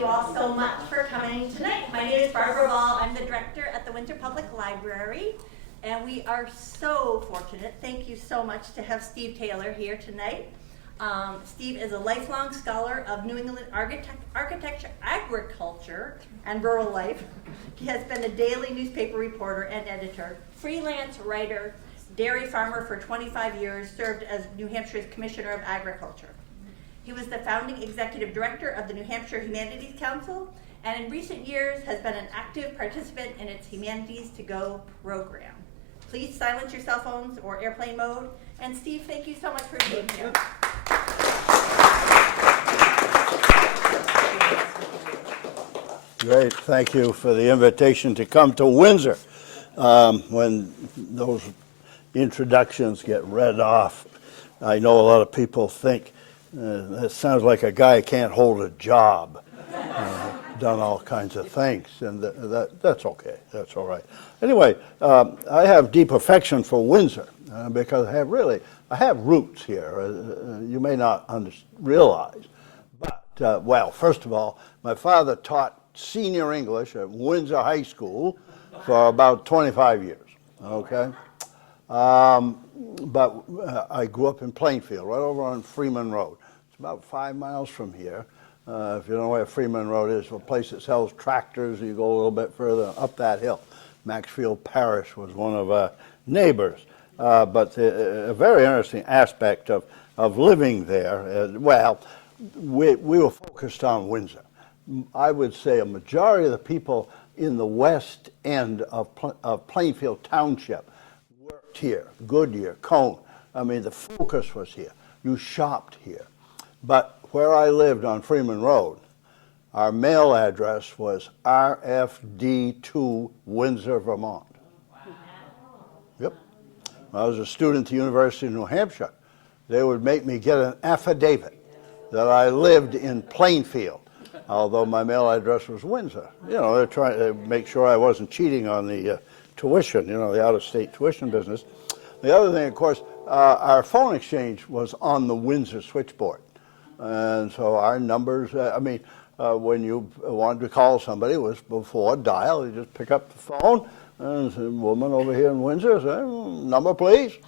you all so much for coming tonight. My name is Barbara Ball. I'm the director at the Windsor Public Library, and we are so fortunate, thank you so much, to have Steve Taylor here tonight. Steve is a lifelong scholar of New England architecture, agriculture, and rural life. He has been a daily newspaper reporter and editor, freelance writer, dairy farmer for 25 years, served as New Hampshire's Commissioner of Agriculture. He was the founding executive director of the New Hampshire Humanities Council, and in recent years has been an active participant in its Humanities to Go program. Please silence your cell phones or airplane mode. And Steve, thank you so much for being here. Great, thank you for the invitation to come to Windsor. When those introductions get read off, I know a lot of people think it sounds like a guy can't hold a job, done all kinds of things, and that's okay, that's all right. Anyway, I have deep affection for Windsor because I have roots here. You may not realize, but well, first of all, my father taught senior English at Windsor High School for about 25 years, okay? But I grew up in Plainfield, right over on Freeman Road. It's about 5 miles from here. If you don't know where Freeman Road is, a place that sells tractors, you go a little bit further up that hill. Maxfield Parish was one of our neighbors. But a very interesting aspect of living there, well, we were focused on Windsor. I would say a majority of the people in the west end of Plainfield Township worked here, Goodyear, Cone. I mean, the focus was here. You shopped here. But where I lived on Freeman Road, our mail address was RFD2, Windsor, Vermont. Yep. When I was a student at the University of New Hampshire, they would make me get an affidavit that I lived in Plainfield, although my mail address was Windsor. You know, they're trying to make sure I wasn't cheating on the tuition, you know, the out-of-state tuition business. The other thing, of course, our phone exchange was on the Windsor switchboard. And so our numbers, when you wanted to call somebody, it was before dial. You just pick up the phone, and the woman over here in Windsor say, number please.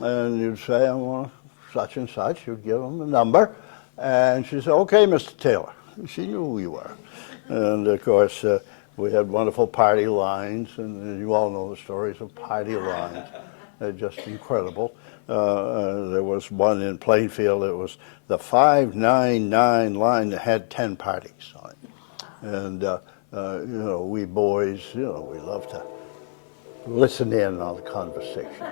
And you'd say, I want such and such. You'd give them the number. And she'd say, okay, Mr. Taylor. She knew who you were. And of course, we had wonderful party lines, and you all know the stories of party lines. They're just incredible. There was one in Plainfield. It was the 599 line that had 10 parties on it. And, you know, we boys, you know, we love to listen in on the conversation.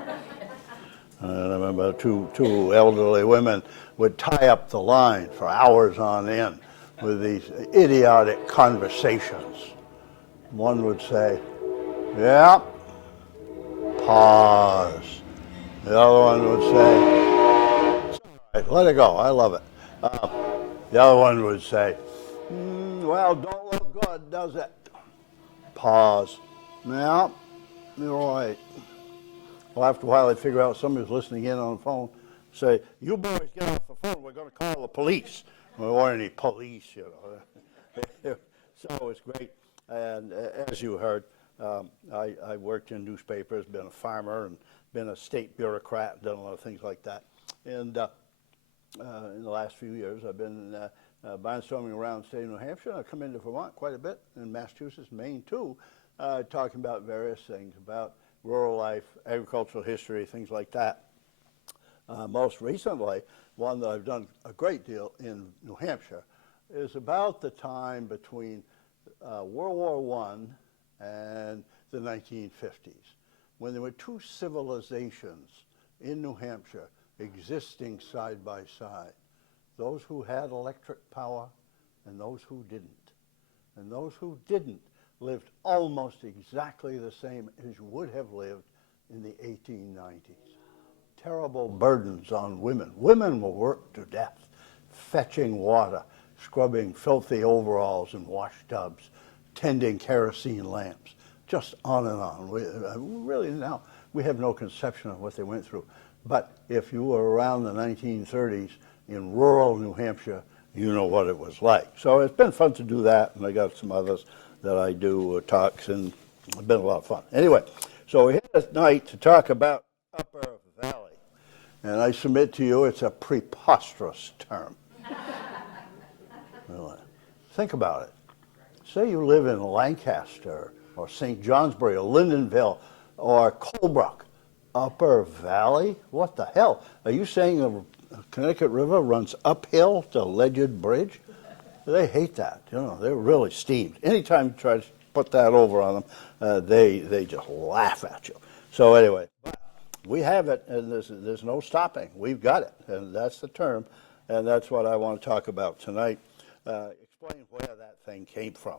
And I remember two elderly women would tie up the line for hours on end with these idiotic conversations. One would say, yeah, pause. The other one would say, it's all right, let it go, I love it. The other one would say, well, don't look good, does it? Pause. Yeah, you're right. Well, after a while, they'd figure out somebody was listening in on the phone, say, you boys get off the phone, we're going to call the police. Well, there weren't any police, you know. So it's great. And as you heard, I worked in newspapers, been a farmer, and been a state bureaucrat, done a lot of things like that. And in the last few years, I've been barnstorming around the state of New Hampshire. I've come into Vermont quite a bit, in Massachusetts, Maine too, talking about various things, about rural life, agricultural history, things like that. Most recently, one that I've done a great deal in New Hampshire is about the time between World War I and the 1950s, when there were two civilizations in New Hampshire existing side by side, those who had electric power and those who didn't. And those who didn't lived almost exactly the same as you would have lived in the 1890s. Terrible burdens on women. Women were worked to death, fetching water, scrubbing filthy overalls and wash tubs, tending kerosene lamps, just on and on. Really now, we have no conception of what they went through. But if you were around the 1930s in rural New Hampshire, you know what it was like. So it's been fun to do that, and I got some others that I do talks, and it's been a lot of fun. Anyway, so we're here tonight to talk about Upper Valley, and I submit to you it's a preposterous term. Really. Think about it. Say you live in Lancaster or St. Johnsbury or Lyndonville or Colebrook. Upper Valley? What the hell? Are you saying the Connecticut River runs uphill to Ledyard Bridge? They hate that. You know, they're really steamed. Anytime you try to put that over on them, they just laugh at you. So anyway, we have it, and there's no stopping. We've got it, and that's the term, and that's what I want to talk about tonight. Explain where that thing came from.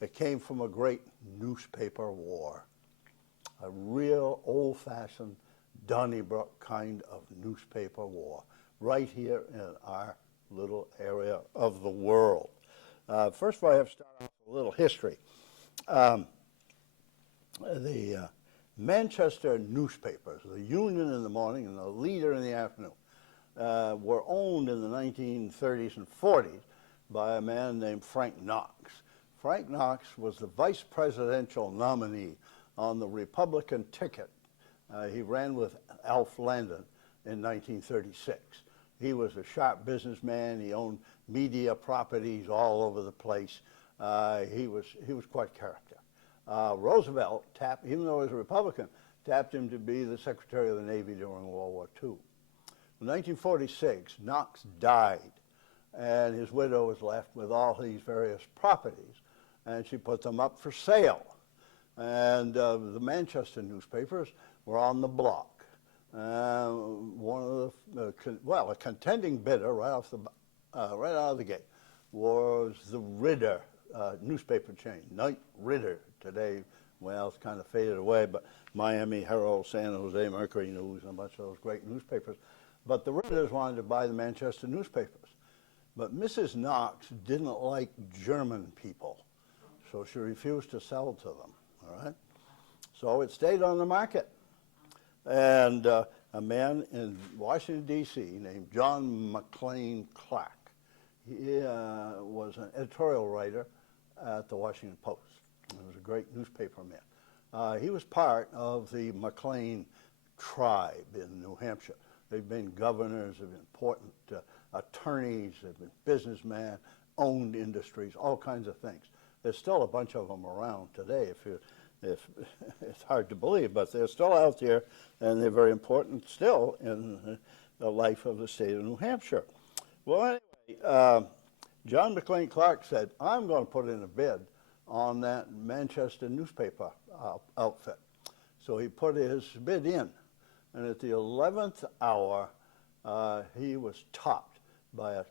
It came from a great newspaper war, a real old-fashioned Donnybrook kind of newspaper war, right here in our little area of the world. First of all, I have to start off with a little history. The Manchester newspapers, the Union in the morning and the Leader in the afternoon, were owned in the 1930s and 40s by a man named Frank Knox. Frank Knox was the vice presidential nominee on the Republican ticket. He ran with Alf Landon in 1936. He was a sharp businessman. He owned media properties all over the place. He was quite a character. Roosevelt tapped, even though he was a Republican, tapped him to be the Secretary of the Navy during World War II. In 1946, Knox died, and his widow was left with all these various properties, and she put them up for sale. And the Manchester newspapers were on the block. One of a contending bidder right out of the gate was the Ridder newspaper chain, Knight Ridder. Today, well, it's kind of faded away, but Miami Herald, San Jose Mercury News, and a bunch of those great newspapers. But the Ridders wanted to buy the Manchester newspapers. But Mrs. Knox didn't like German people, so she refused to sell to them, all right? So it stayed on the market. And a man in Washington, D.C. named John McLean Clark, he was an editorial writer at the Washington Post. He was a great newspaper man. He was part of the McLean tribe in New Hampshire. They've been governors of important attorneys, they've been businessmen, owned industries, all kinds of things. There's still a bunch of them around today, if it's hard to believe, but they're still out there, and they're very important still in the life of the state of New Hampshire. Well, anyway, John McLean Clark said, I'm going to put in a bid on that Manchester newspaper outfit. So he put his bid in, and at the 11th hour, he was topped by a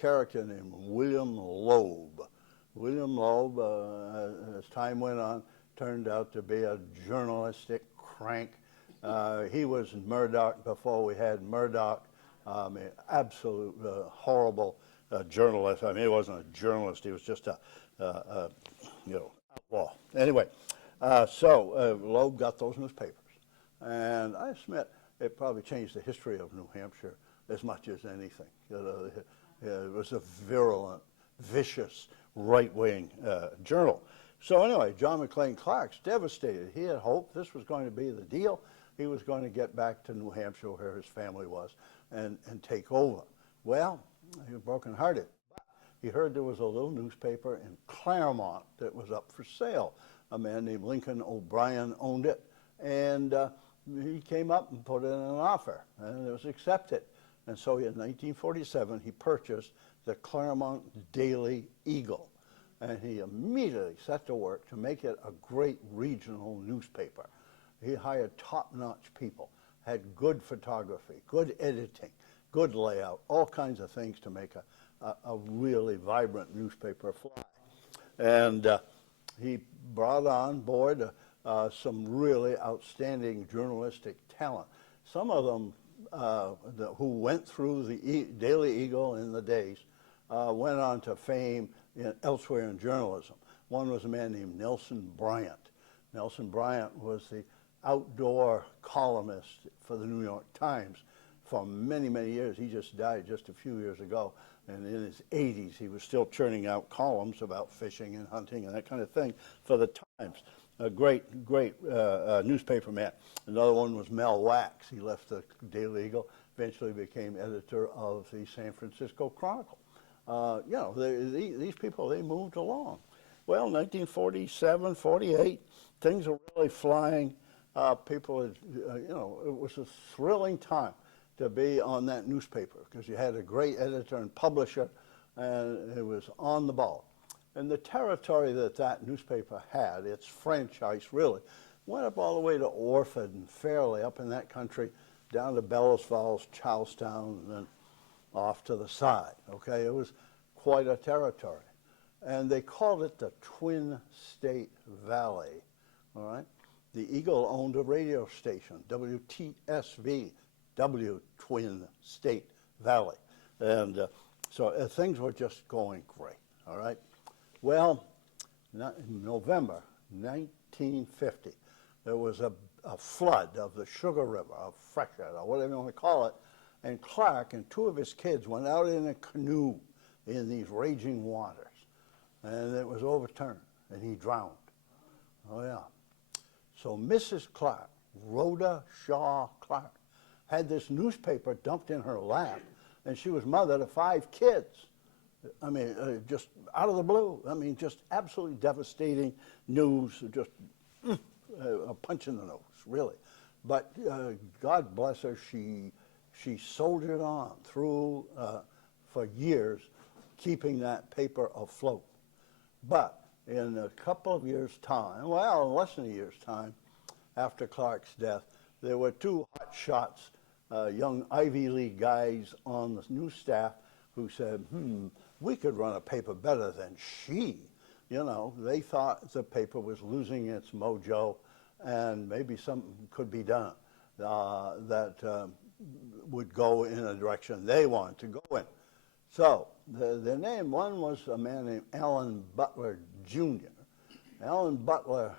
character named William Loeb. William Loeb, as time went on, turned out to be a journalistic crank. He was Murdoch before we had Murdoch. Absolute horrible journalist. I mean, he wasn't a journalist. He was just a outlaw. Anyway, so Loeb got those newspapers, and I submit it probably changed the history of New Hampshire as much as anything. It was a virulent, vicious, right-wing journal. So anyway, John McLean Clark's devastated. He had hoped this was going to be the deal. He was going to get back to New Hampshire where his family was and take over. Well, he was brokenhearted. He heard there was a little newspaper in Claremont that was up for sale. A man named Lincoln O'Brien owned it, and he came up and put in an offer, and it was accepted. And so in 1947, he purchased the Claremont Daily Eagle. And he immediately set to work to make it a great regional newspaper. He hired top-notch people, had good photography, good editing, good layout, all kinds of things to make a really vibrant newspaper fly. And he brought on board some really outstanding journalistic talent. Some of them who went through the Daily Eagle in the days went on to fame elsewhere in journalism. One was a man named Nelson Bryant. Nelson Bryant was the outdoor columnist for the New York Times for many, many years. He just died just a few years ago. And in his 80s, he was still churning out columns about fishing and hunting and that kind of thing for the Times. A great newspaper man. Another one was Mel Wax. He left the Daily Eagle, eventually became editor of the San Francisco Chronicle. You know, these people, they moved along. Well, 1947, 48, things were really flying. People, you know, it was a thrilling time to be on that newspaper because you had a great editor and publisher, and it was on the ball. And the territory that that newspaper had, its franchise really, went up all the way to Orford and Fairleigh, up in that country, down to Bellows Falls, Charlestown, and then off to the side, okay? It was quite a territory. And they called it the Twin State Valley, all right? The Eagle owned a radio station, WTSV, W Twin State Valley. And so things were just going great, all right? Well, in November 1950, there was a flood of the Sugar River, a freshet, or whatever you want to call it, and Clark and two of his kids went out in a canoe in these raging waters, and it was overturned, and he drowned. Oh, yeah. So Mrs. Clark, Rhoda Shaw Clark, had this newspaper dumped in her lap, and she was mother to 5 kids. I mean, just out of the blue. I mean, just absolutely devastating news, just a punch in the nose, really. But God bless her, she soldiered on through for years, keeping that paper afloat. But in a couple of years' time, well, in less than a year's time, after Clark's death, there were 2 hot shots, young Ivy League guys on the news staff who said, we could run a paper better than she. You know, they thought the paper was losing its mojo and maybe something could be done that would go in a direction they wanted to go in. So the name, one was a man named Allen Butler Jr. Allen Butler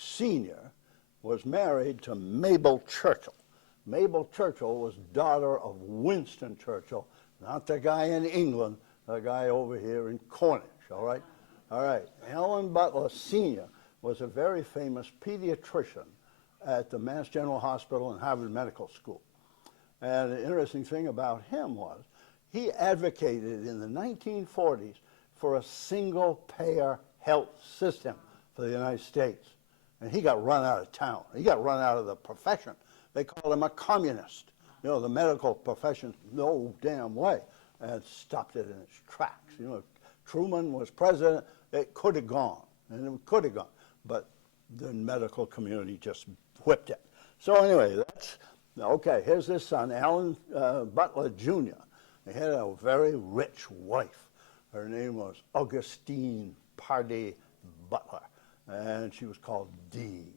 Sr. was married to Mabel Churchill. Mabel Churchill was daughter of Winston Churchill, not the guy in England, the guy over here in Cornish, all right? All right, Allen Butler Sr. was a very famous pediatrician at the Mass General Hospital and Harvard Medical School. And the interesting thing about him was he advocated in the 1940s for a single-payer health system for the United States. And he got run out of town. He got run out of the profession. They called him a communist. You know, the medical profession, no damn way, and stopped it in its tracks. You know, Truman was president, it could have gone, and it could have gone, but the medical community just whipped it. So anyway, that's, okay, here's his son, Allen Butler Jr. He had a very rich wife. Her name was Augustine Pardee Butler, and she was called Dee.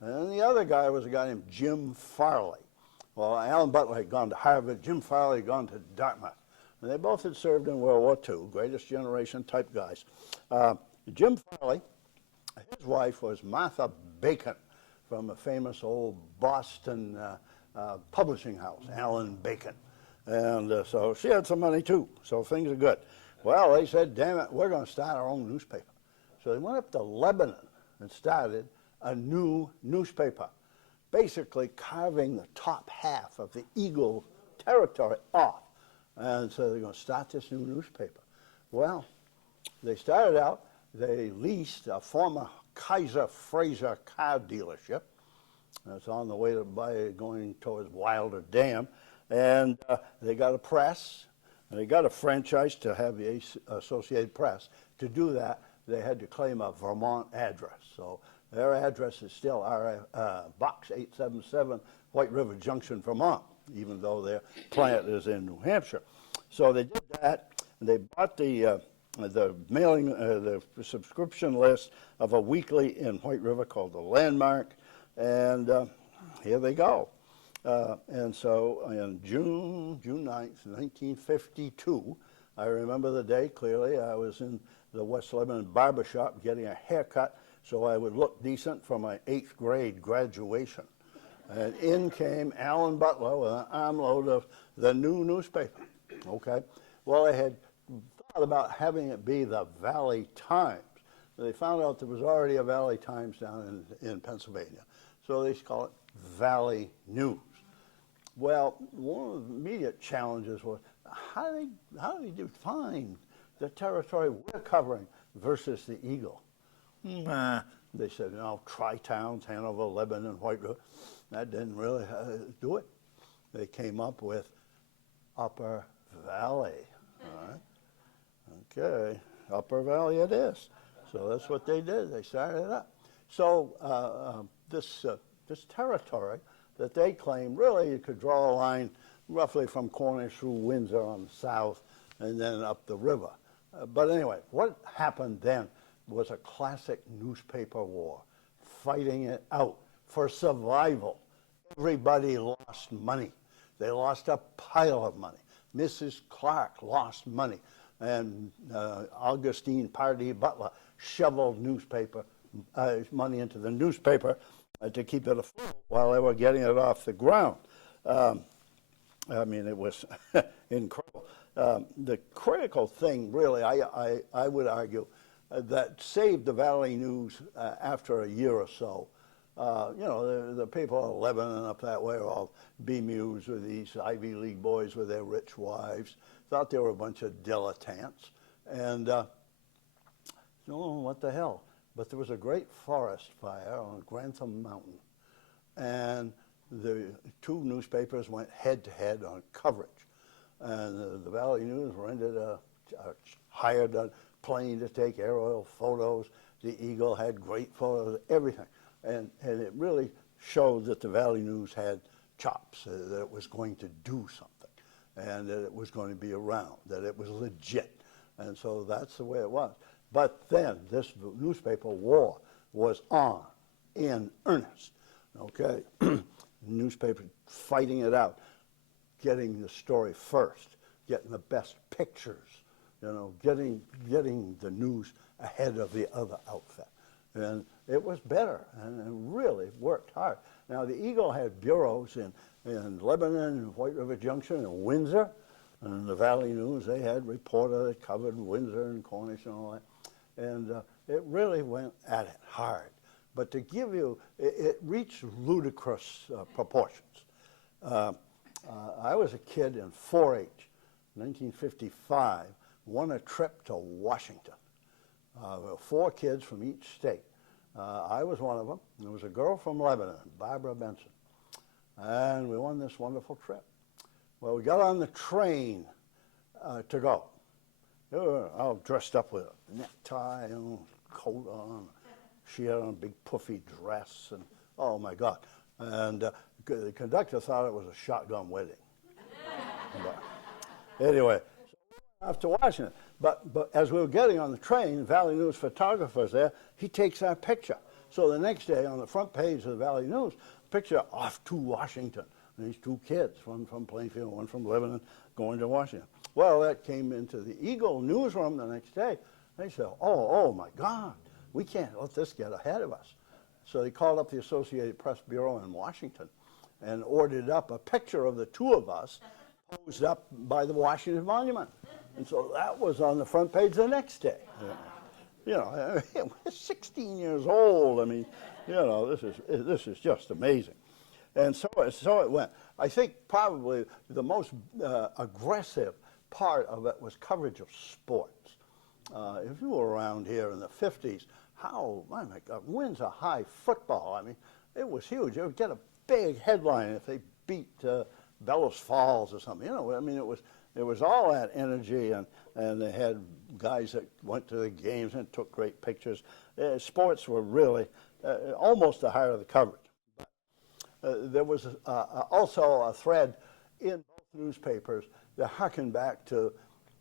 And the other guy was a guy named Jim Farley. Well, Allen Butler had gone to Harvard, Jim Farley had gone to Dartmouth. And they both had served in World War II, greatest generation type guys. Jim Farley, his wife was Martha Bacon from a famous old Boston publishing house, Allen Bacon. And so she had some money too, so things are good. Well, they said, damn it, we're going to start our own newspaper. So they went up to Lebanon and started a new newspaper, basically carving the top half of the Eagle territory off. And so they're going to start this new newspaper. Well, they started out, they leased a former Kaiser Fraser car dealership. That's on the way to going towards Wilder Dam. And they got a press, and they got a franchise to have the Associated Press. To do that, they had to claim a Vermont address. So their address is still Box 877, White River Junction, Vermont, even though their plant is in New Hampshire. So they did that, and they bought the mailing, the subscription list of a weekly in White River called The Landmark, and here they go. And so in June 9th, 1952, I remember the day clearly. I was in the West Lebanon barber shop getting a haircut so I would look decent for my 8th grade graduation. And in came Allen Butler with an armload of the new newspaper, okay? Well, they had thought about having it be the Valley Times. They found out there was already a Valley Times down in Pennsylvania, so they call it Valley News. Well, one of the immediate challenges was how do they define the territory we're covering versus the Eagle? They said, Tri-Towns, Hanover, Lebanon, White River. That didn't really do it. They came up with Upper Valley. All right. Okay, Upper Valley it is. So that's what they did. They started it up. So this territory that they claimed, really you could draw a line roughly from Cornish through Windsor on the south and then up the river. But anyway, what happened then was a classic newspaper war, fighting it out for survival. Everybody lost money. They lost a pile of money. Mrs. Clark lost money. And Augustine Pardee Butler shoveled money into the newspaper to keep it afloat while they were getting it off the ground. It was incredible. The critical thing, really, I would argue, that saved the Valley News after a year or so. The people of Lebanon up that way are all bemused with these Ivy League boys with their rich wives, thought they were a bunch of dilettantes, and what the hell. But there was a great forest fire on Grantham Mountain, and the two newspapers went head-to-head on coverage. And the Valley News hired a plane to take aerial photos. The Eagle had great photos, everything. And it really showed that the Valley News had chops, that it was going to do something, and that it was going to be around, that it was legit. And so that's the way it was. But then this newspaper war was on in earnest, okay? Newspaper fighting it out, getting the story first, getting the best pictures, getting the news ahead of the other outfit. And it was better, and it really worked hard. Now, the Eagle had bureaus in Lebanon, and White River Junction, and Windsor, and the Valley News, they had reporter that covered Windsor and Cornish and all that. And it really went at it hard. But to give you, it reached ludicrous proportions. I was a kid in 4-H, 1955, won a trip to Washington. 4 kids from each state. I was one of them. There was a girl from Lebanon, Barbara Benson. And we won this wonderful trip. Well, we got on the train to go. They were all dressed up with a necktie and coat on. She had on a big puffy dress, and oh my God. And the conductor thought it was a shotgun wedding. But anyway, so we went off to Washington. But as we were getting on the train, Valley News photographer's there, he takes our picture. So the next day on the front page of the Valley News, picture off to Washington. And these 2 kids, one from Plainfield, one from Lebanon, going to Washington. Well, that came into the Eagle newsroom the next day. They said, oh my God, we can't let this get ahead of us. So they called up the Associated Press Bureau in Washington and ordered up a picture of the 2 of us posed up by the Washington Monument. And so that was on the front page the next day. We're 16 years old. I mean, this is just amazing. And so it went. I think probably the most aggressive part of it was coverage of sports. If you were around here in the 50s, oh my God, Windsor High football, I mean, it was huge. You would get a big headline if they beat Bellows Falls or something. It was all that energy, and they had guys that went to the games and took great pictures. Sports were really almost the heart of the coverage. But, there was also a thread in both newspapers that harkened back to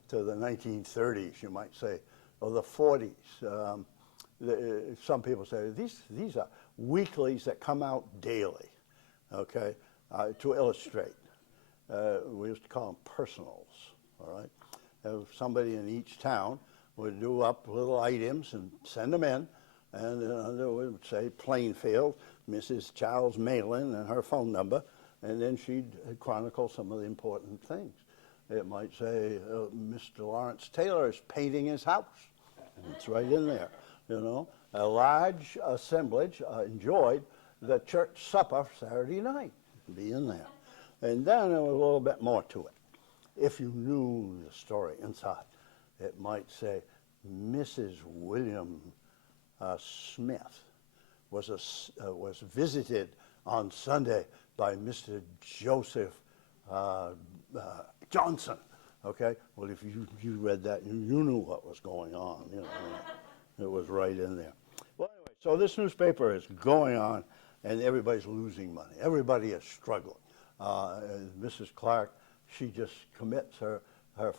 the 1930s, you might say, or the 40s. Some people say these are weeklies that come out daily, okay, to illustrate. We used to call them personals, all right? Somebody in each town would do up little items and send them in, and it would say Plainfield, Mrs. Charles Malin and her phone number, and then she'd chronicle some of the important things. It might say, Mr. Lawrence Taylor is painting his house. And it's right in there, you know. A large assemblage enjoyed the church supper Saturday night. It'd be in there. And then there was a little bit more to it. If you knew the story inside, it might say, Mrs. William Smith was visited on Sunday by Mr. Joseph Johnson. Okay, well, if you read that, you knew what was going on. You know, it was right in there. Well, anyway, so this newspaper is going on, and everybody's losing money. Everybody is struggling. Mrs. Clark, she just commits her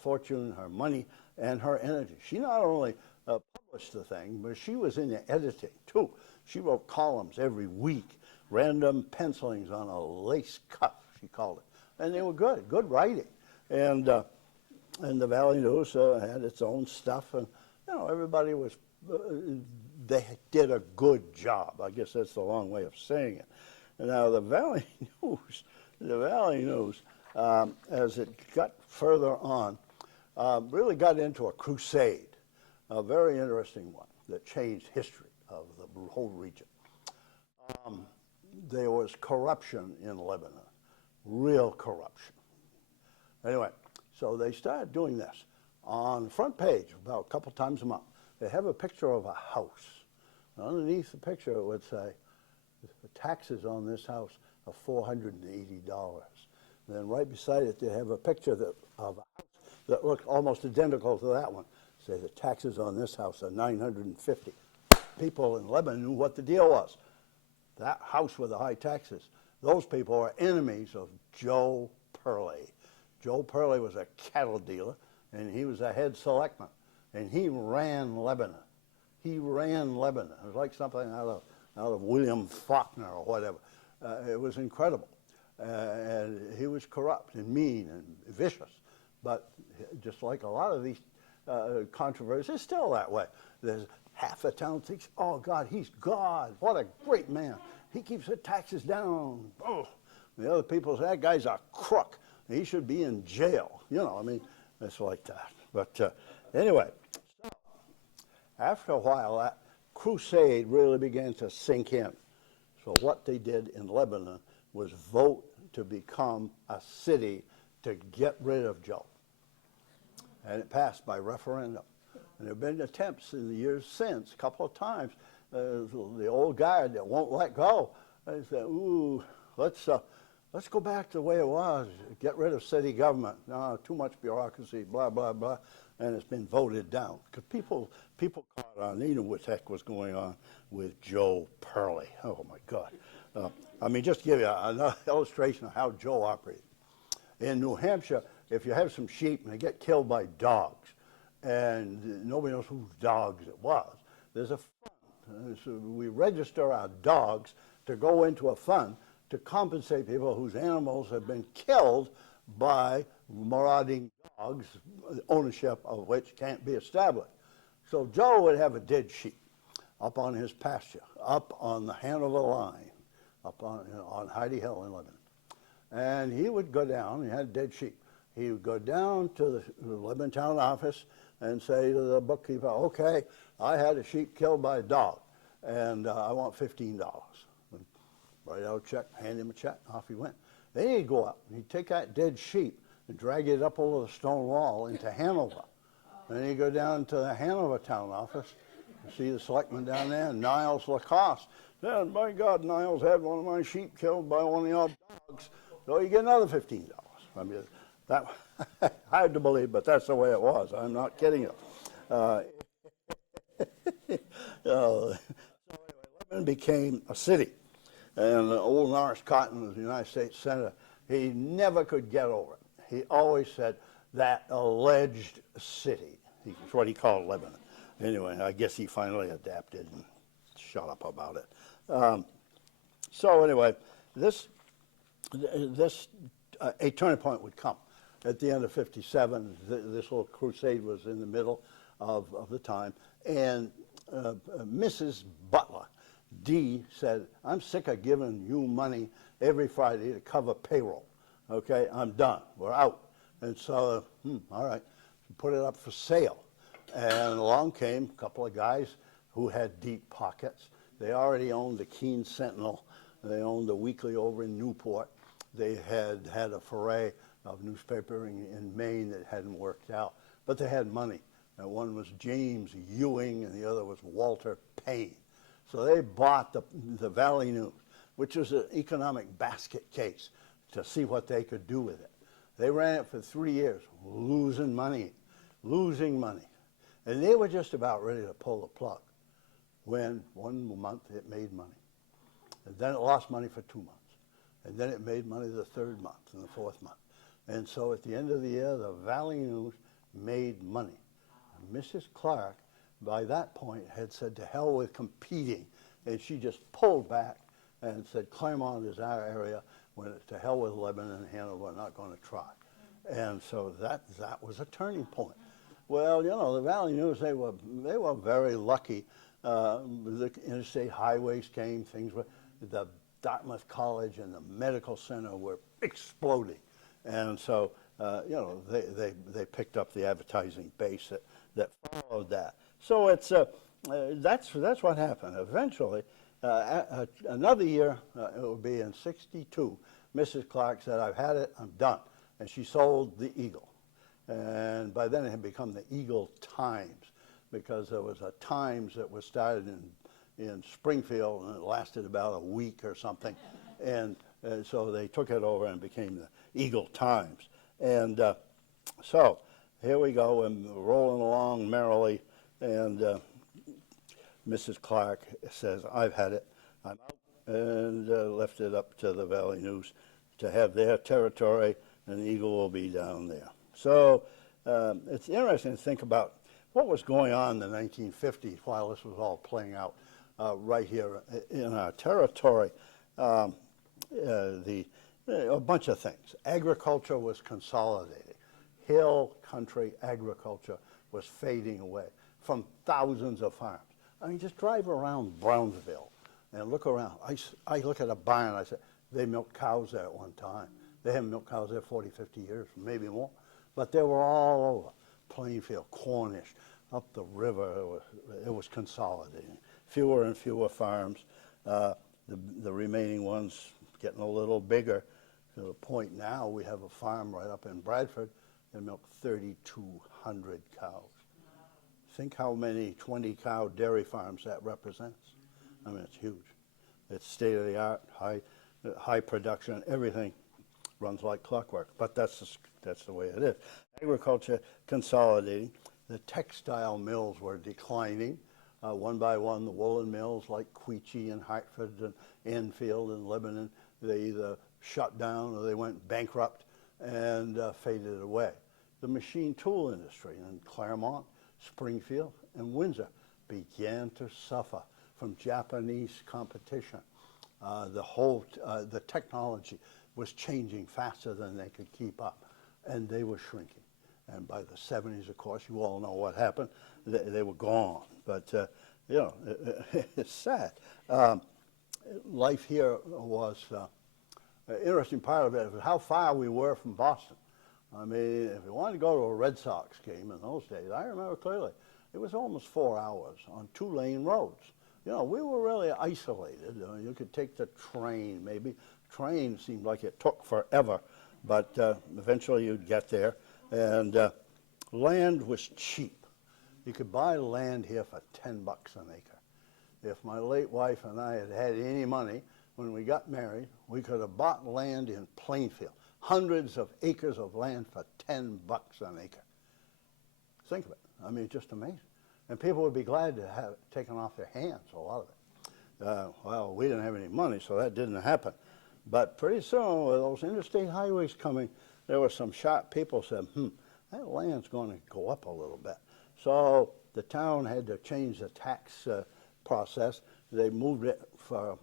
fortune, her money, and her energy. She not only published the thing, but she was in the editing too. She wrote columns every week, random pencilings on a lace cuff, she called it, and they were good writing. And the Valley News had its own stuff, and you know, everybody was. They did a good job. I guess that's the long way of saying it. And now the Valley News, as it got further on, really got into a crusade, a very interesting one that changed history of the whole region. There was corruption in Lebanon, real corruption. Anyway, so they started doing this. On the front page, about a couple times a month, they have a picture of a house. And underneath the picture, it would say, the taxes on this house are $480. And then right beside it, they have a picture of a house that looked almost identical to that one. Say the taxes on this house are $950. People in Lebanon knew what the deal was. That house with the high taxes, those people are enemies of Joe Purley. Joe Purley was a cattle dealer, and he was a head selectman, and he ran Lebanon. He ran Lebanon. It was like something out of William Faulkner or whatever. It was incredible. And he was corrupt and mean and vicious. But just like a lot of these controversies, it's still that way. There's half the town thinks, oh, God, he's God. What a great man. He keeps the taxes down. Oh. The other people say, that guy's a crook. He should be in jail. You know, I mean, it's like that. But anyway, so after a while, that crusade really began to sink in. So what they did in Lebanon was vote to become a city to get rid of Joe. And it passed by referendum. And there have been attempts in the years since, a couple of times. The old guard that won't let go, they said, ooh, let's go back to the way it was, get rid of city government. No, too much bureaucracy, blah, blah, blah. And it's been voted down. Because people caught on, they knew what the heck was going on with Joe Purley. Oh, my God. I mean, just to give you another illustration of how Joe operated. In New Hampshire, if you have some sheep and they get killed by dogs, and nobody knows whose dogs it was, there's a fund. So we register our dogs to go into a fund to compensate people whose animals have been killed by marauding dogs, ownership of which can't be established. So Joe would have a dead sheep up on his pasture, up on the Hanover line, up on Heidi Hill in Lebanon. And he would go down, he had dead sheep. He would go down to the Lebanon town office and say to the bookkeeper, okay, I had a sheep killed by a dog, and I want $15. And write out a check, hand him a check, off he went. Then he'd go up, and he'd take that dead sheep and drag it up over the stone wall into Hanover. And then he'd go down to the Hanover town office, and see the selectman down there, Niles Lacoste. Then, my God, Niles had one of my sheep killed by one of your dogs, so you get another $15. I mean, that hard to believe, but that's the way it was. I'm not kidding you. So anyway, Lebanon became a city. And old Norris Cotton was the United States Senator. He never could get over it. He always said, that alleged city. That's what he called Lebanon. Anyway, I guess he finally adapted and shut up about it. So anyway, a turning point would come. At the end of 57, this little crusade was in the middle of the time, and Mrs. Butler, Dee, said, I'm sick of giving you money every Friday to cover payroll. Okay, I'm done. We're out. And so, all right, put it up for sale. And along came a couple of guys who had deep pockets. They already owned the Keene Sentinel. They owned the Weekly over in Newport. They had had a foray of newspapering in Maine that hadn't worked out, but they had money. And one was James Ewing, and the other was Walter Payne. So they bought the Valley News, which was an economic basket case, to see what they could do with it. They ran it for 3 years, losing money. And they were just about ready to pull the plug when 1 month it made money. And then it lost money for 2 months. And then it made money the third month and the fourth month. And so at the end of the year, the Valley News made money. And Mrs. Clark, by that point, had said to hell with competing. And she just pulled back and said, Claremont is our area. When it's to hell with Lebanon and Hanover, we're not going to try. And so that was a turning point. Well, you know, the Valley News, they were very lucky. The interstate highways came, the Dartmouth College and the medical center were exploding. And so, you know, they picked up the advertising base that followed that. So it's, that's what happened. Eventually, another year, it would be in '62, Mrs. Clark said, I've had it, I'm done. And she sold the Eagle. And by then it had become the Eagle Times, because there was a Times that was started in Springfield, and it lasted about a week or something. And so they took it over and became the Eagle Times. And so here we go, and rolling along merrily, and Mrs. Clark says, I've had it, I'm out, and left it up to the Valley News to have their territory, and the Eagle will be down there. So it's interesting to think about what was going on in the 1950s while this was all playing out right here in our territory. A bunch of things. Agriculture was consolidating. Hill country agriculture was fading away from thousands of farms. I mean, just drive around Brownsville and look around. I look at a barn, I say, they milked cows there at one time. They haven't milked cows there 40, 50 years, maybe more. But they were all over. Plainfield, Cornish, up the river, it was consolidating. Fewer and fewer farms. The remaining ones getting a little bigger, to the point now we have a farm right up in Bradford that milks 3,200 cows. Think how many 20-cow dairy farms that represents. I mean, it's huge. It's state-of-the-art, high production, everything runs like clockwork, but that's the way it is. Agriculture consolidating. The textile mills were declining. One by one, the woolen mills like Queechee and Hartford and Enfield and Lebanon, they either shut down or they went bankrupt and faded away. The machine tool industry in Claremont, Springfield, and Windsor began to suffer from Japanese competition. The technology was changing faster than they could keep up, and they were shrinking. And by the 70s, of course, you all know what happened. They were gone. But, you know, it's sad. Life here was, an interesting part of it was how far we were from Boston. I mean, if you wanted to go to a Red Sox game in those days, I remember clearly, it was almost 4 hours on 2-lane roads. You know, we were really isolated. You could take the train, maybe. Train seemed like it took forever, but eventually you'd get there. And land was cheap. You could buy land here for $10 an acre. If my late wife and I had had any money, when we got married, we could have bought land in Plainfield, hundreds of acres of land for $10 an acre. Think of it. I mean, just amazing. And people would be glad to have it taken off their hands, a lot of it. Well, we didn't have any money, so that didn't happen. But pretty soon, with those interstate highways coming, there were some sharp people said, that land's going to go up a little bit. So the town had to change the tax process. They moved it from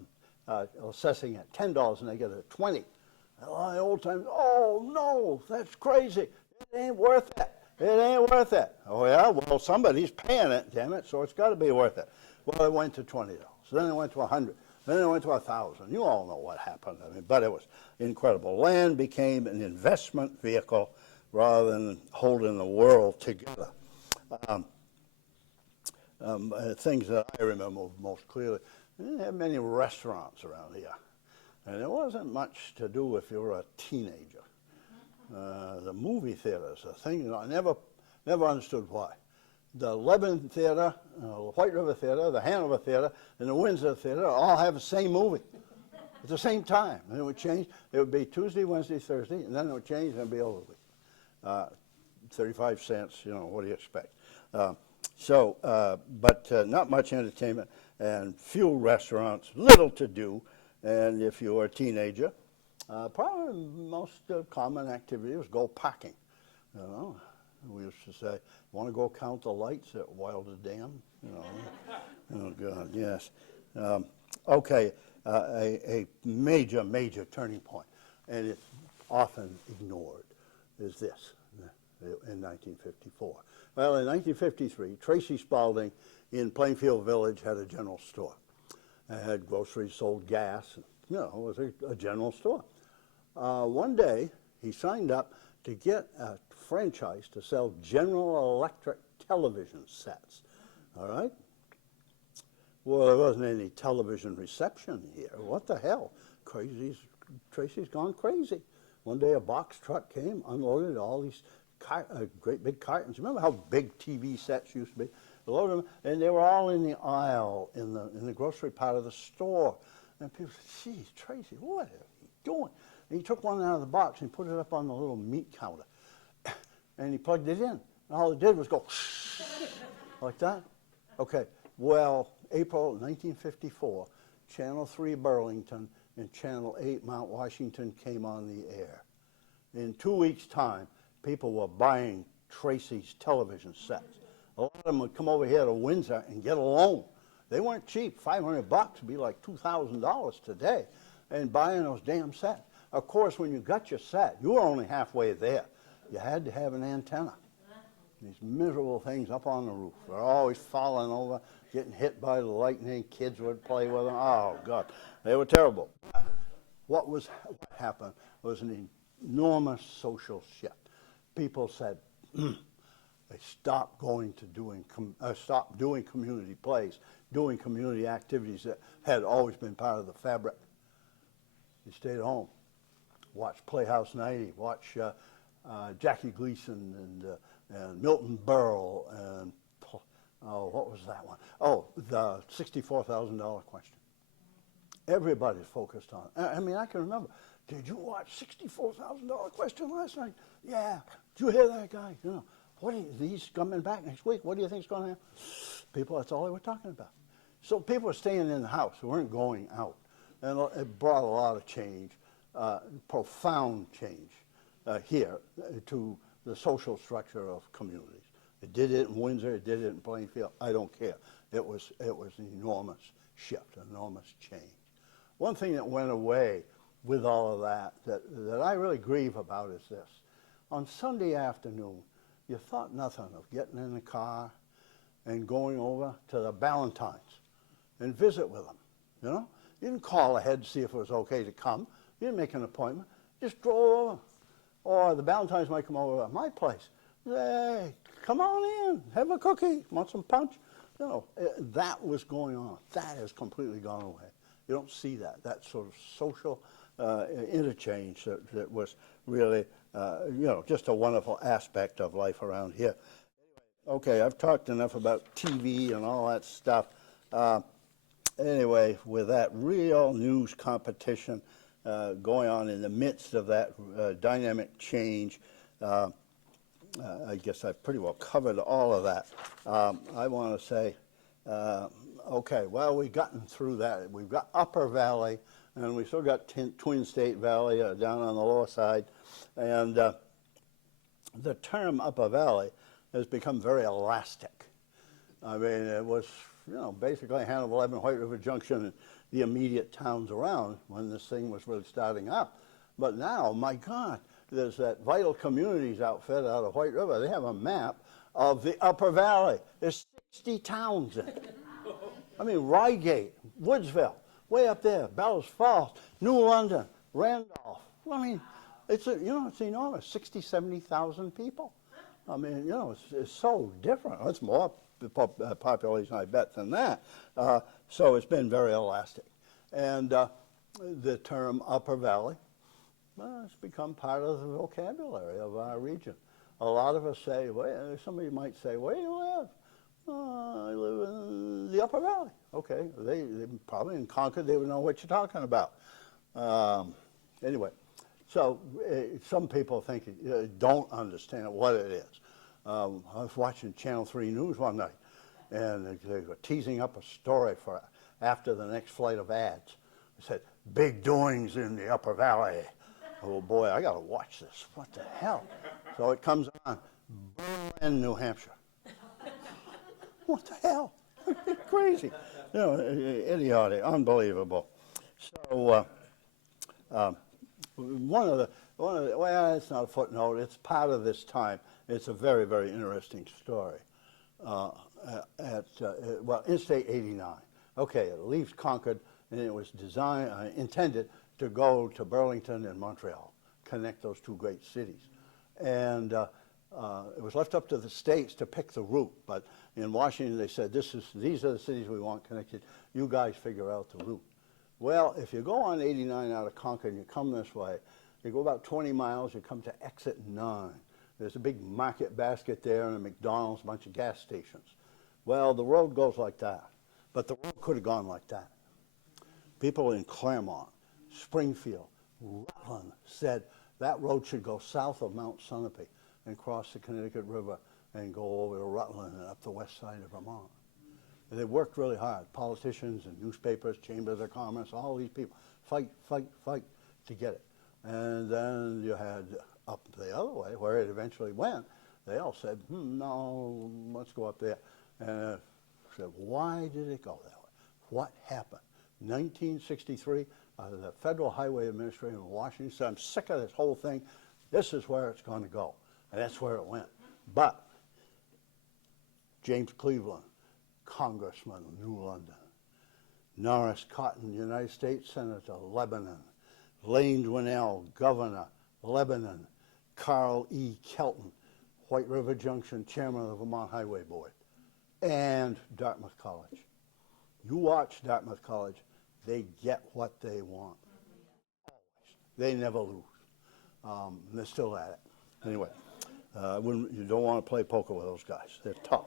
assessing at $10 an acre to $20. The old times, oh no, that's crazy. It ain't worth it. It ain't worth it. Oh yeah, well somebody's paying it, damn it, so it's got to be worth it. Well, it went to $20. Then it went to $100. Then it went to $1,000. You all know what happened. I mean, but it was incredible. Land became an investment vehicle rather than holding the world together. Things that I remember most clearly, we didn't have many restaurants around here. And there wasn't much to do if you were a teenager. The movie theaters, a thing that I never understood why. The Lebanon Theater, the White River Theater, the Hanover Theater, and the Windsor Theater all have the same movie at the same time. And it would change. It would be Tuesday, Wednesday, Thursday, and then it would change and it would be over with. 35 cents, what do you expect? But not much entertainment and few restaurants, little to do. And if you were a teenager, probably most common activity was go parking. We used to say, want to go count the lights at Wilder Dam? Oh, God, yes. Okay, a major turning point, and it's often ignored, is this in 1954. Well, in 1953, Tracy Spalding in Plainfield Village had a general store. It had groceries, sold gas, and, it was a general store. One day, he signed up to get a franchise to sell General Electric television sets, all right? Well, there wasn't any television reception here. What the hell? Tracy's gone crazy. One day a box truck came, unloaded all these great big cartons. Remember how big TV sets used to be? Loaded them, and they were all in the aisle in the grocery part of the store. And people said, geez, Tracy, what are you doing? And he took one out of the box and put it up on the little meat counter. And he plugged it in. And all it did was go like that. Okay, well, April 1954, Channel 3 Burlington and Channel 8 Mount Washington came on the air. In 2 weeks' time, people were buying Tracy's television sets. A lot of them would come over here to Windsor and get a loan. They weren't cheap. $500 would be like $2,000 today, and buying those damn sets. Of course, when you got your set, you were only halfway there. You had to have an antenna. These miserable things up on the roof. They're always falling over, getting hit by the lightning. Kids would play with them. Oh, God. They were terrible. What happened was an enormous social shift. People said, they stopped stopped doing community plays, doing community activities that had always been part of the fabric. They stayed at home, watched Playhouse 90, watched Jackie Gleason and Milton Berle and what was that one? Oh, the $64,000 question. Everybody's focused on it. I mean, I can remember. Did you watch $64,000 question last night? Yeah. Did you hear that guy? He's coming back next week. What do you think's going to happen? People, that's all they were talking about. So people were staying in the house. They weren't going out. And it brought a lot of change, profound change here to the social structure of communities. It did it in Windsor. It did it in Plainfield. I don't care. It was an enormous shift, an enormous change. One thing that went away with all of that I really grieve about is this. On Sunday afternoon, you thought nothing of getting in the car and going over to the Ballantines and visit with them, You didn't call ahead to see if it was okay to come. You didn't make an appointment. Just drove over. Or the Ballantines might come over to my place. Hey, come on in, have a cookie. Want some punch? That was going on. That has completely gone away. You don't see that sort of social interchange that was really, just a wonderful aspect of life around here. Okay, I've talked enough about TV and all that stuff. Anyway, with that real news competition going on in the midst of that dynamic change, I guess I've pretty well covered all of that. I want to say, okay, well, we've gotten through that. We've got Upper Valley, and we still got Twin State Valley down on the lower side. And the term Upper Valley has become very elastic. I mean, it was, basically Hanover, Lebanon, White River Junction, and the immediate towns around when this thing was really starting up. But now, my God, there's that Vital Communities outfit out of White River. They have a map of the Upper Valley. There's 60 towns in it. I mean, Reigate, Woodsville, way up there, Bellows Falls, New London, Randolph. I mean, It's, it's enormous, 60, 70,000 people. I mean, it's so different. It's more population, I bet, than that. So it's been very elastic. And the term Upper Valley, well, it's become part of the vocabulary of our region. A lot of us say, well, somebody might say, where do you live? Oh, I live in the Upper Valley. Okay, they probably in Concord, they would know what you're talking about. Anyway, so some people think don't understand what it is. I was watching Channel 3 News one night, and they were teasing up a story for after the next flight of ads. They said, big doings in the Upper Valley. Oh boy, I got to watch this. What the hell? So it comes on, Berlin, New Hampshire. What the hell? Crazy. Idiotic, unbelievable. So well, it's not a footnote. It's part of this time. It's a very, very interesting story. Interstate 89. Okay, it leaves Concord, and it was intended to go to Burlington and Montreal, connect those two great cities. And it was left up to the states to pick the route, but in Washington they said, these are the cities we want connected. You guys figure out the route. Well, if you go on 89 out of Concord and you come this way, you go about 20 miles, you come to exit 9. There's a big market basket there and a McDonald's, a bunch of gas stations. Well, the road goes like that, but the road could have gone like that. People in Claremont, Springfield, Rutland said that road should go south of Mount Sunapee and cross the Connecticut River and go over to Rutland and up the west side of Vermont. And they worked really hard. Politicians and newspapers, chambers of commerce, all these people fight to get it. And then you had up the other way, where it eventually went, they all said, no, let's go up there. And said, why did it go that way? What happened? 1963, the Federal Highway Administration in Washington said, I'm sick of this whole thing. This is where it's going to go. And that's where it went. But James Cleveland, Congressman, New London. Norris Cotton, United States Senator, Lebanon. Lane Dwinell, Governor, Lebanon. Carl E. Kelton, White River Junction, Chairman of the Vermont Highway Board. And Dartmouth College. You watch Dartmouth College, they get what they want. Always. They never lose. They're still at it. Anyway, you don't want to play poker with those guys. They're tough.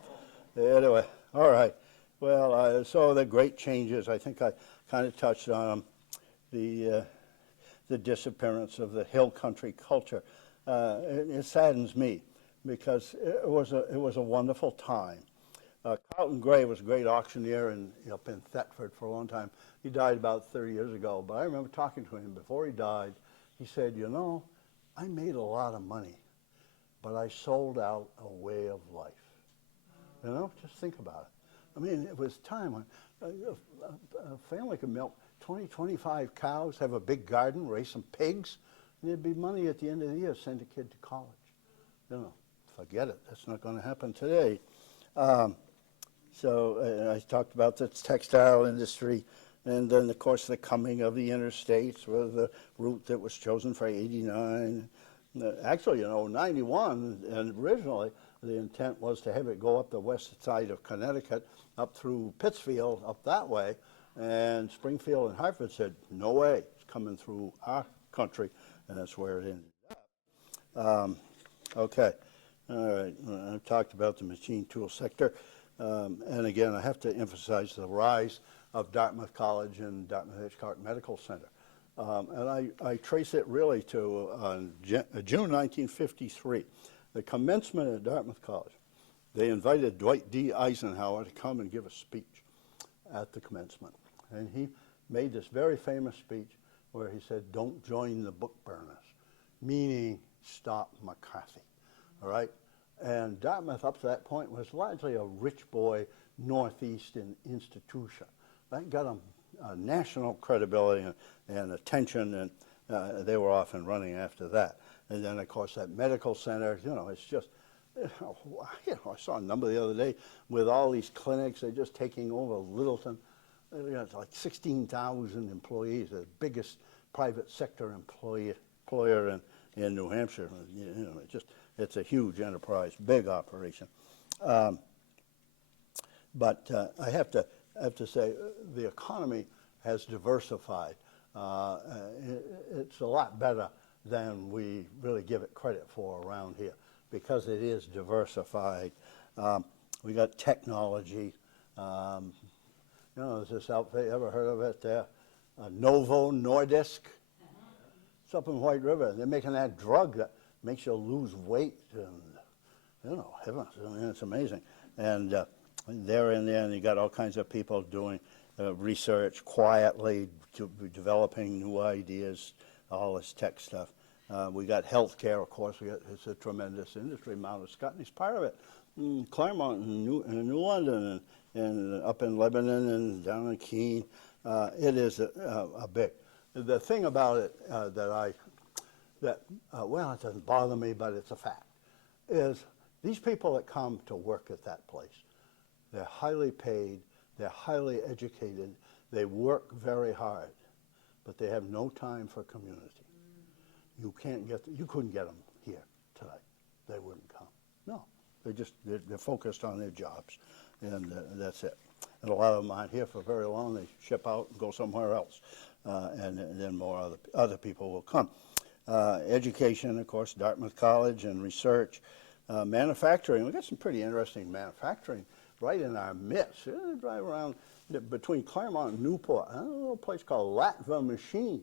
Anyway, all right. Well, so the great changes, I think I kind of touched on them. The disappearance of the hill country culture. It saddens me because it was a wonderful time. Carlton Gray was a great auctioneer up in Thetford for a long time. He died about 30 years ago, but I remember talking to him before he died. He said, I made a lot of money, but I sold out a way of life. Just think about it. I mean, it was time when a family could milk 20, 25 cows, have a big garden, raise some pigs, and there'd be money at the end of the year, send a kid to college. Forget it. That's not going to happen today. So I talked about the textile industry, and then, of course, the coming of the interstates with the route that was chosen for 89. Actually, 91, and originally the intent was to have it go up the west side of Connecticut, up through Pittsfield, up that way, and Springfield and Hartford said, no way, it's coming through our country, and that's where it ended up. Okay, all right, I've talked about the machine tool sector. And again, I have to emphasize the rise of Dartmouth College and Dartmouth Hitchcock Medical Center. And I trace it really to June 1953, the commencement at Dartmouth College. They invited Dwight D. Eisenhower to come and give a speech at the commencement. And he made this very famous speech where he said, don't join the book burners, meaning stop McCarthy, all right? And Dartmouth, up to that point, was largely a rich boy northeastern institution. That got them national credibility and attention, and they were off and running after that. And then, of course, that medical center, it's just, I saw a number the other day with all these clinics, they're just taking over Littleton. It's like 16,000 employees, the biggest private sector employer in New Hampshire. It's a huge enterprise, big operation. But I have to say, the economy has diversified. It's a lot better than we really give it credit for around here because it is diversified. We got technology. There's this outfit, you ever heard of it there? Novo Nordisk. It's up in White River. They're making that drug that makes you lose weight. And, heavens, it's amazing. And they're in there, and you got all kinds of people doing research quietly, developing new ideas, all this tech stuff. We got healthcare, of course. It's a tremendous industry. Mount Scottney's part of it. Claremont and New London and up in Lebanon and down in Keene. It is a big. The thing about it it doesn't bother me, but it's a fact, is these people that come to work at that place, they're highly paid, they're highly educated, they work very hard, but they have no time for community. You couldn't get them here tonight. They wouldn't come. No, they're focused on their jobs, and that's it. And a lot of them aren't here for very long. They ship out and go somewhere else, and then more other people will come. Education, of course, Dartmouth College and research. Manufacturing, we've got some pretty interesting manufacturing right in our midst. They drive around between Claremont and Newport, a little place called Latva Machine.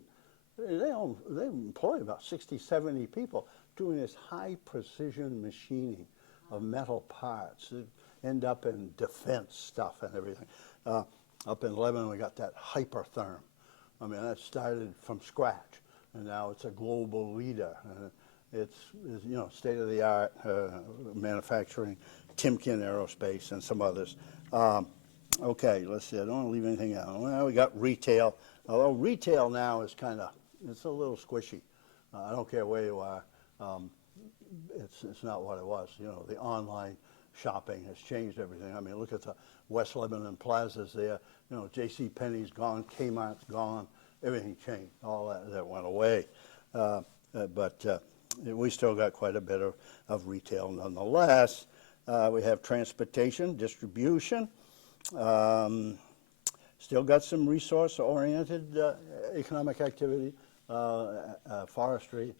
They employ about 60, 70 people doing this high precision machining of metal parts that end up in defense stuff and everything. Up in Lebanon, we got that Hypertherm. I mean, that started from scratch, and now it's a global leader. It's state-of-the-art manufacturing, Timken Aerospace, and some others. Okay, let's see. I don't want to leave anything out. Well, we got retail. Although retail now is it's a little squishy. I don't care where you are. It's not what it was. The online shopping has changed everything. I mean, look at the West Lebanon plazas there. J.C. Penney's gone, Kmart's gone. Everything changed. All that went away. But we still got quite a bit of retail nonetheless. We have transportation, distribution. Still got some resource-oriented economic activity, forestry,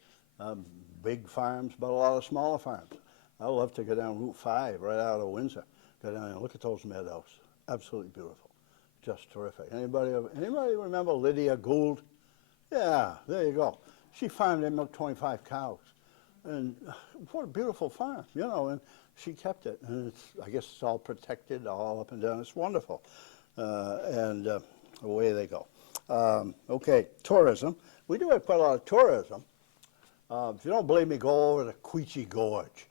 big farms, but a lot of smaller farms. I love to go down Route 5 right out of Windsor. Go down and look at those meadows. Absolutely beautiful. Just terrific. Anybody remember Lydia Gould? Yeah, there you go. She farmed and milked 25 cows. And what a beautiful farm, and she kept it. And I guess it's all protected, all up and down. It's wonderful. And away they go. Okay, tourism. We do have quite a lot of tourism. If you don't believe me, go over to Quechee Gorge.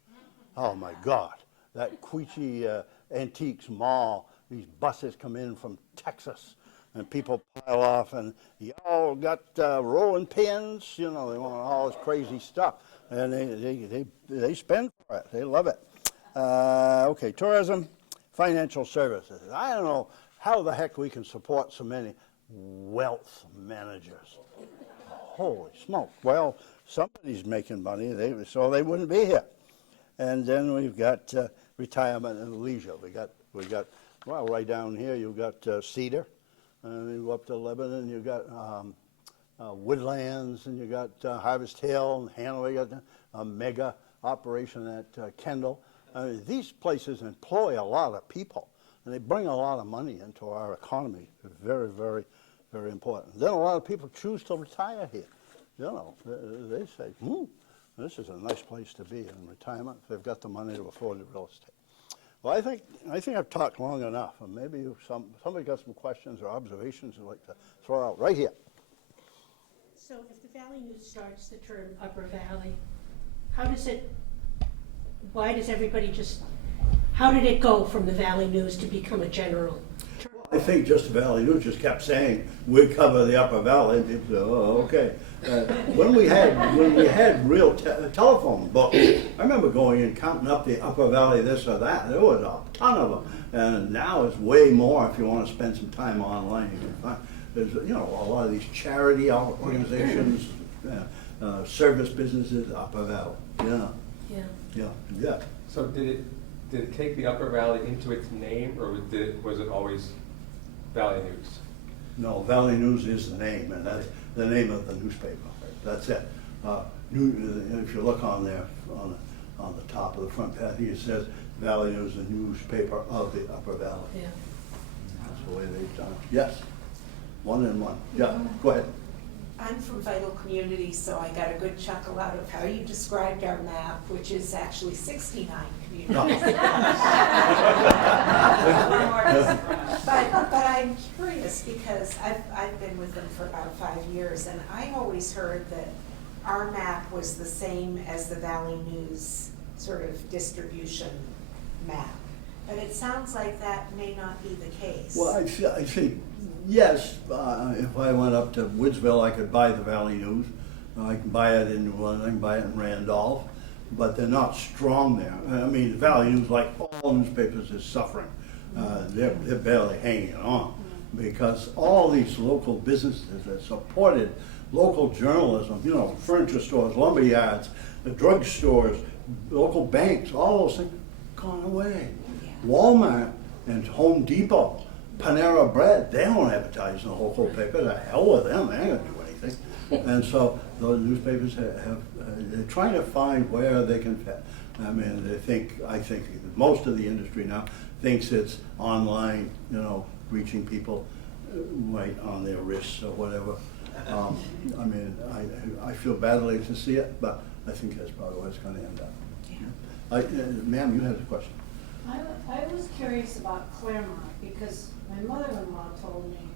Oh, my God. That Quechee Antiques Mall, these buses come in from Texas, and people pile off, and y'all got rolling pins. They want all this crazy stuff. And they spend for it. They love it. Okay, tourism, financial services. I don't know how the heck we can support so many wealth managers. Holy smoke. Well, somebody's making money, so they wouldn't be here. And then we've got retirement and leisure. We got right down here you've got Cedar, and you go up to Lebanon, you've got Woodlands, and you got Harvest Hill, and Hanover, you got a mega operation at Kendall. These places employ a lot of people, and they bring a lot of money into our economy. Very, very, very important. Then a lot of people choose to retire here. They say, this is a nice place to be in retirement if they've got the money to afford the real estate. Well, I think I've talked long enough, and maybe somebody got some questions or observations you'd like to throw out right here. So if the Valley News starts the term Upper Valley, how did it go from the Valley News to become a general term? I think just the Valley News just kept saying, we cover the Upper Valley. People said, oh, okay. When we had real telephone books, I remember going and counting up the Upper Valley, this or that. There was a ton of them. And now it's way more if you want to spend some time online. You can find, there's a lot of these charity organizations, service businesses, Upper Valley. Yeah, Yeah. yeah, yeah. So did it take the Upper Valley into its name, or was it always Valley News? No, Valley News is the name, and that's the name of the newspaper. That's it. If you look on there, on the top of the front page, it says Valley News, the newspaper of the Upper Valley. Yeah. That's the way they've done it. Yes, 1 and 1. Yeah, go ahead. I'm from Vital Communities, so I got a good chuckle out of how you described our map, which is actually 69 communities. But I'm curious because I've been with them for about 5 years, and I always heard that our map was the same as the Valley News sort of distribution map. But it sounds like that may not be the case. Well, I think, yes, if I went up to Woodsville, I could buy the Valley News. I can buy it in New London, I can buy it in Randolph, but they're not strong there. I mean, the Valley News, like all newspapers, is suffering. They're barely hanging on because all these local businesses that supported local journalism, you know, furniture stores, lumber yards, the drug stores, local banks, all those things, gone away. Walmart and Home Depot, Panera Bread, they don't advertise in the local paper. The hell with them, they ain't gonna do anything. And so the newspapers they're trying to find where they can fit. I mean, I think most of the industry now thinks it's online, you know, reaching people right on their wrists or whatever. I mean, I feel badly to see it, but I think that's probably where it's gonna end up. Yeah. Ma'am, you had a question. I was curious about Claremont because my mother-in-law told me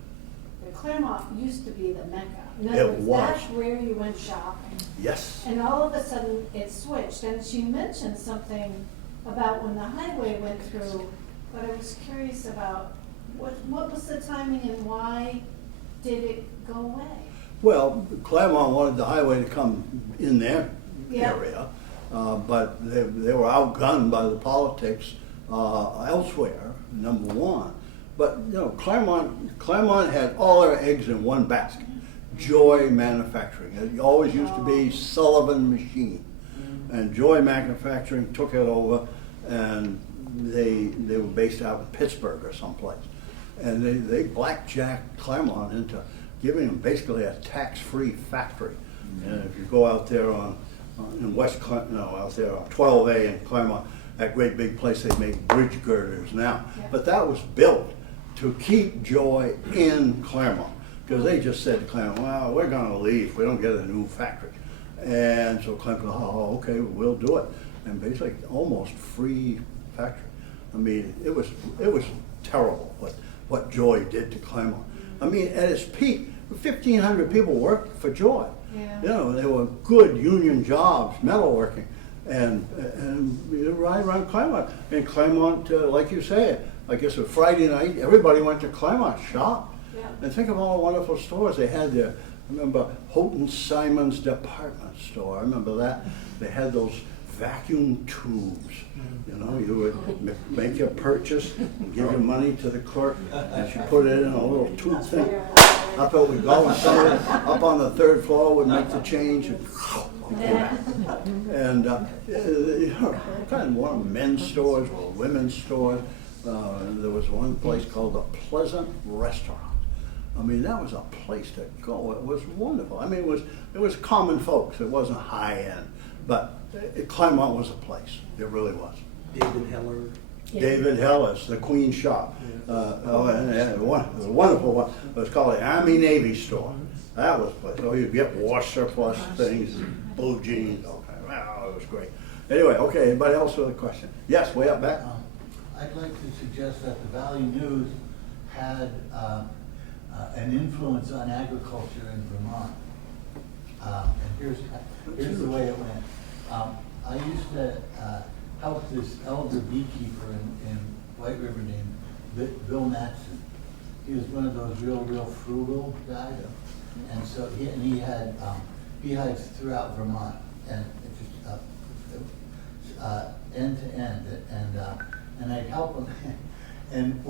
that Claremont used to be the Mecca. In other It words, was. that's where you went shopping. Yes. And all of a sudden it switched. And she mentioned something about when the highway went through, but I was curious about what was the timing and why did it go away? Well, Claremont wanted the highway to come in their Yeah. area, but they were outgunned by the politics elsewhere, number one. But, you know, Claremont had all their eggs in one basket. Joy Manufacturing. It always used to be Sullivan Machine. And Joy Manufacturing took it over, and they were based out in Pittsburgh or someplace. And they blackjacked Claremont into giving them basically a tax-free factory. And if you go out there in out there on 12A in Claremont, that great big place they make bridge girders now. Yeah. But that was built to keep Joy in Claremont, because they just said to Claremont, well, we're gonna leave if we don't get a new factory. And so Claremont, oh, okay, we'll do it. And basically almost free factory. I mean, it was terrible what Joy did to Claremont. I mean, at its peak, 1,500 people worked for Joy. Yeah. You know, they were good union jobs, metalworking, and right around Claremont. And Claremont, like you say, I guess a Friday night, everybody went to Claremont shop. Yeah. And think of all the wonderful stores they had there. I remember Houghton Simon's department store. I remember that. They had those vacuum tubes. You know, you would make your purchase, and give your money to the clerk, and she put it in a little tube thing. Up it would go, and somebody up on the third floor would make the change, and you know, kind of men's stores or women's stores. There was one place called the Pleasant Restaurant. I mean, that was a place to go. It was wonderful. I mean, it was common folks. It wasn't high end, but Claremont was a place. It really was. David Heller. Yeah. David Hellis, the Queen Shop. And a wonderful one. It was called the Army Navy store. That was place. So you get war surplus things, blue jeans. Okay, wow, it was great. Anyway, okay. Anybody else with a question? Yes, way up back. I'd like to suggest that the Valley News had an influence on agriculture in Vermont. And here's the way it went. I used to help this elder beekeeper in White River named Bill Matson. He was one of those real frugal guys. And so he had beehives throughout Vermont, and it just end to end. And I'd help him. And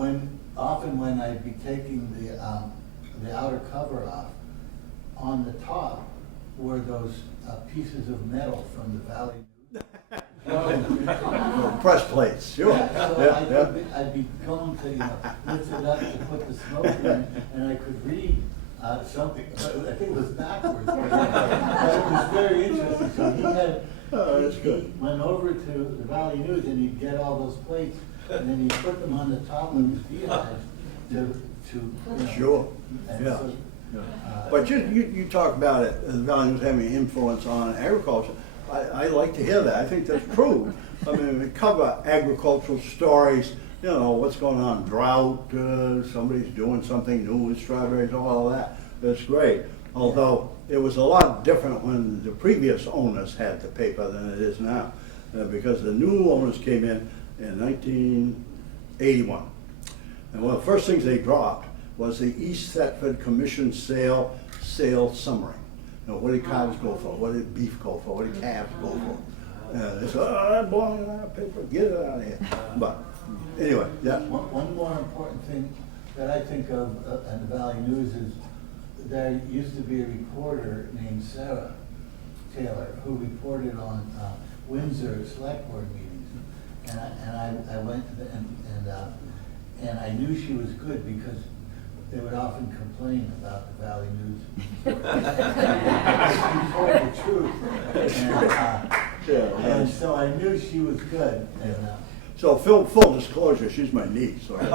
often when I'd be taking the outer cover off, on the top were those pieces of metal from the Valley News. Press plates, sure. So Yeah. I'd be going to, lift it up to put the smoke in, and I could read something, I think it was backwards. But it was very interesting. So he had, Oh, that's good. he went over to the Valley News and he'd get all those plates, and then he'd put them on the top of his beehive to. Sure, And yeah. so, But you talk about it, the Valley News having influence on agriculture. I like to hear that. I think that's true. I mean, we cover agricultural stories, you know, what's going on, drought, somebody's doing something new with strawberries, all of that. That's great. Although it was a lot different when the previous owners had the paper than it is now. Because the new owners came in 1981. And one of the first things they dropped was the East Thetford Commission sale summary. You know, what did cows go for? What did beef go for? What did calves go for? They said, oh, that belongs in our paper, get it out of here. But anyway, yeah. One more important thing that I think of in the Valley News is there used to be a reporter named Sarah Taylor who reported on Windsor select board meetings. And I went and I knew she was good because they would often complain about the Valley News. She told the truth. And so I knew she was good. And, So full disclosure, she's my niece. So put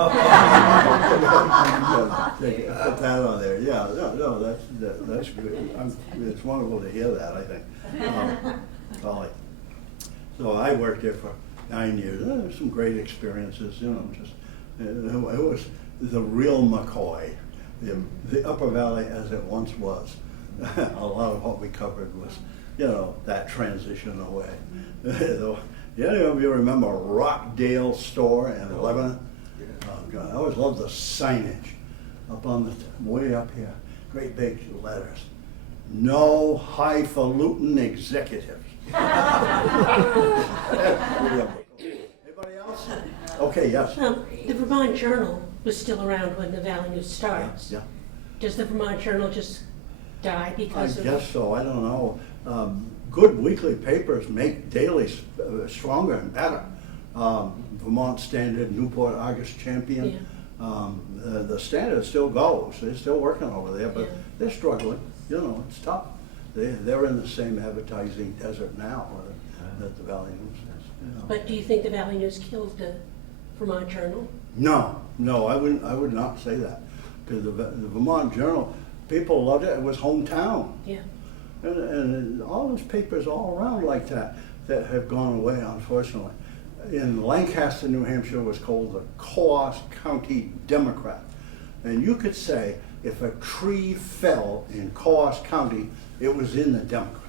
that on there. Yeah, no, that's good. It's wonderful to hear that, I think. Golly. So I worked there for 9 years. There were some great experiences, you know, just, it was the real McCoy, the Upper Valley as it once was. A lot of what we covered was, you know, that transition away. Yeah, any of you remember Rockdale store in Lebanon? Oh God, I always loved the signage up on the, way up here, great big letters. No highfalutin executives. Anybody else? Okay, yes. The Vermont Journal was still around when the Valley News starts. Yeah. Does the Vermont Journal just die I because of? guess so, I don't know. Good weekly papers make dailies stronger and better. Vermont Standard, Newport Argus Champion. The Standard still goes, they're still working over there, but they're struggling, you know, it's tough. They're in the same advertising desert now that the Valley News is. You know. But do you think the Valley News killed the Vermont Journal? No, I would not say that. Because the Vermont Journal, people loved it, it was hometown. Yeah. And all those papers all around like that have gone away, unfortunately. In Lancaster, New Hampshire, was called the Coos County Democrat. And you could say if a tree fell in Coos County, it was in the Democrat.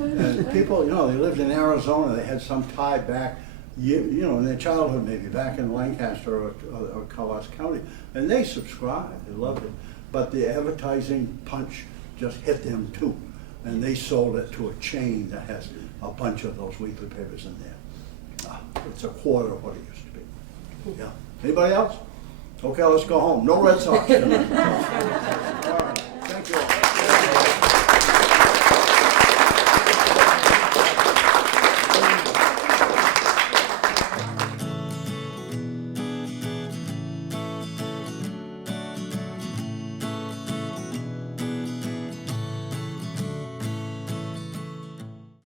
And people, you know, they lived in Arizona, they had some tie back, you know, in their childhood maybe, back in Lancaster or Coos County. And they subscribed, they loved it. But the advertising punch just hit them too. And they sold it to a chain that has a bunch of those weekly papers in there. It's a quarter of what it used to be. Yeah. Anybody else? Okay, let's go home. No Red Sox tonight.